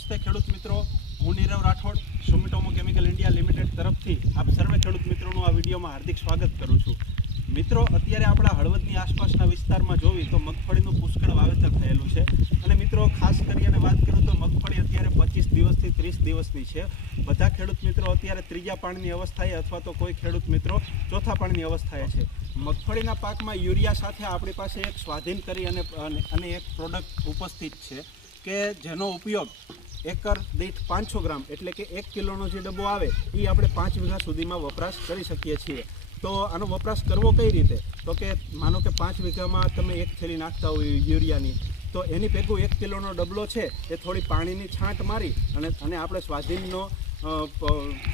નમસ્તે ખેડૂત મિત્રો, હું Nirav Rathod સુમિટોમો chemical India limited તરફથી આપ સર્વે ખેડૂત મિત્રોનું આ વિડીયોમાં હાર્દિક સ્વાગત કરું છું. મિત્રો, અત્યારે આપણા હળવદની આસપાસના વિસ્તારમાં જોવી તો મગફળીનું પુષ્કળ વાવેતર થયેલું છે. અને મિત્રો, ખાસ કરીને વાત કરું તો મગફળી અત્યારે 25 દિવસથી 30 દિવસની છે. બધા ખેડૂત મિત્રો અત્યારે ત્રીજા પાણીની અવસ્થાએ અથવા તો કોઈ ખેડૂત મિત્રો ચોથા પાણીની અવસ્થાએ છે. મગફળીના પાકમાં યુરિયા સાથે આપણી પાસે એક સ્વાધીન કરી અને એક પ્રોડક્ટ ઉપસ્થિત છે કે જેનો ઉપયોગ એકર દીઠ 500 ગ્રામ એટલે કે 1 કિલોનો જે ડબ્બો આવે એ આપણે 5 વીઘા સુધીમાં વપરાશ કરી શકીએ છીએ. તો આનો વપરાશ કરવો કઈ રીતે? તો કે માનો કે 5 વીઘામાં તમે એક થેલી નાખતા હોય યુરિયાની, તો એની ભેગું 1 કિલોનો ડબલો છે એ થોડી પાણીની છાંટ મારી અને આપણે સ્વાધીનનો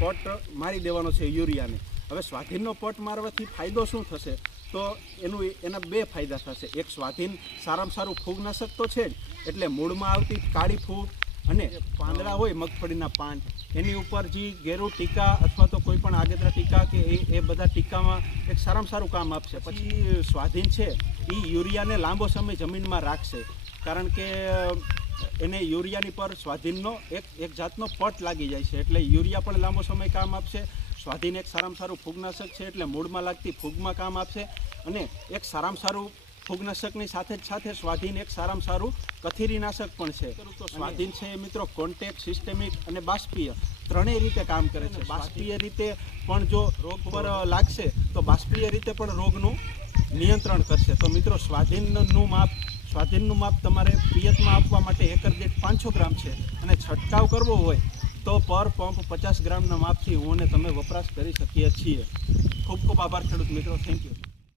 પોટ મારી દેવાનો છે યુરિયાને. હવે સ્વાધીનનો પોટ મારવાથી ફાયદો શું થશે? તો એના બે ફાયદા થશે. એક, સ્વાધીન સારામાં સારું ફૂગનાશક તો છે જ, એટલે મૂળમાં આવતી કાળી ફૂગ અને પાંદડા હોય મગફળીના પાન, એની ઉપર જે ગેરુ ટીકા અથવા તો કોઈ પણ આગેતરા ટીકા કે એ બધા ટીકામાં એક સારામાં સારું કામ આપશે. પછી સ્વાધીન છે એ યુરિયાને લાંબો સમય જમીનમાં રાખશે, કારણ કે એને યુરિયાની પર સ્વાધીનનો એક જાતનો પટ લાગી જાય છે, એટલે યુરિયા પણ લાંબો સમય કામ આપશે. સ્વાધીન એક સારામાં સારું ફૂગનાશક છે, એટલે મૂળમાં લાગતી ફૂગમાં કામ આપશે. અને એક સારામાં સારું ફૂગનાશકની સાથે સ્વાધીન એક સારામાં સારું કથીરીનાશક પણ છે. તો સ્વાધીન છે એ મિત્રો કોન્ટેક્ટ, સિસ્ટેમિક અને બાષ્પીય ત્રણેય રીતે કામ કરે છે. બાષ્પીય રીતે પણ જો રોગ પર લાગશે તો બાષ્પીય રીતે પણ રોગનું નિયંત્રણ કરશે. તો મિત્રો, સ્વાધીનનું માપ તમારે પિયતમાં આપવા માટે એકર દીઠ 500 ગ્રામ છે, અને છંટકાવ કરવો હોય તો પર પંપ 50 ગ્રામના માપથી હું અને તમે વપરાશ કરી શકીએ છીએ. ખૂબ ખૂબ આભાર ખેડૂત મિત્રો. Thank you.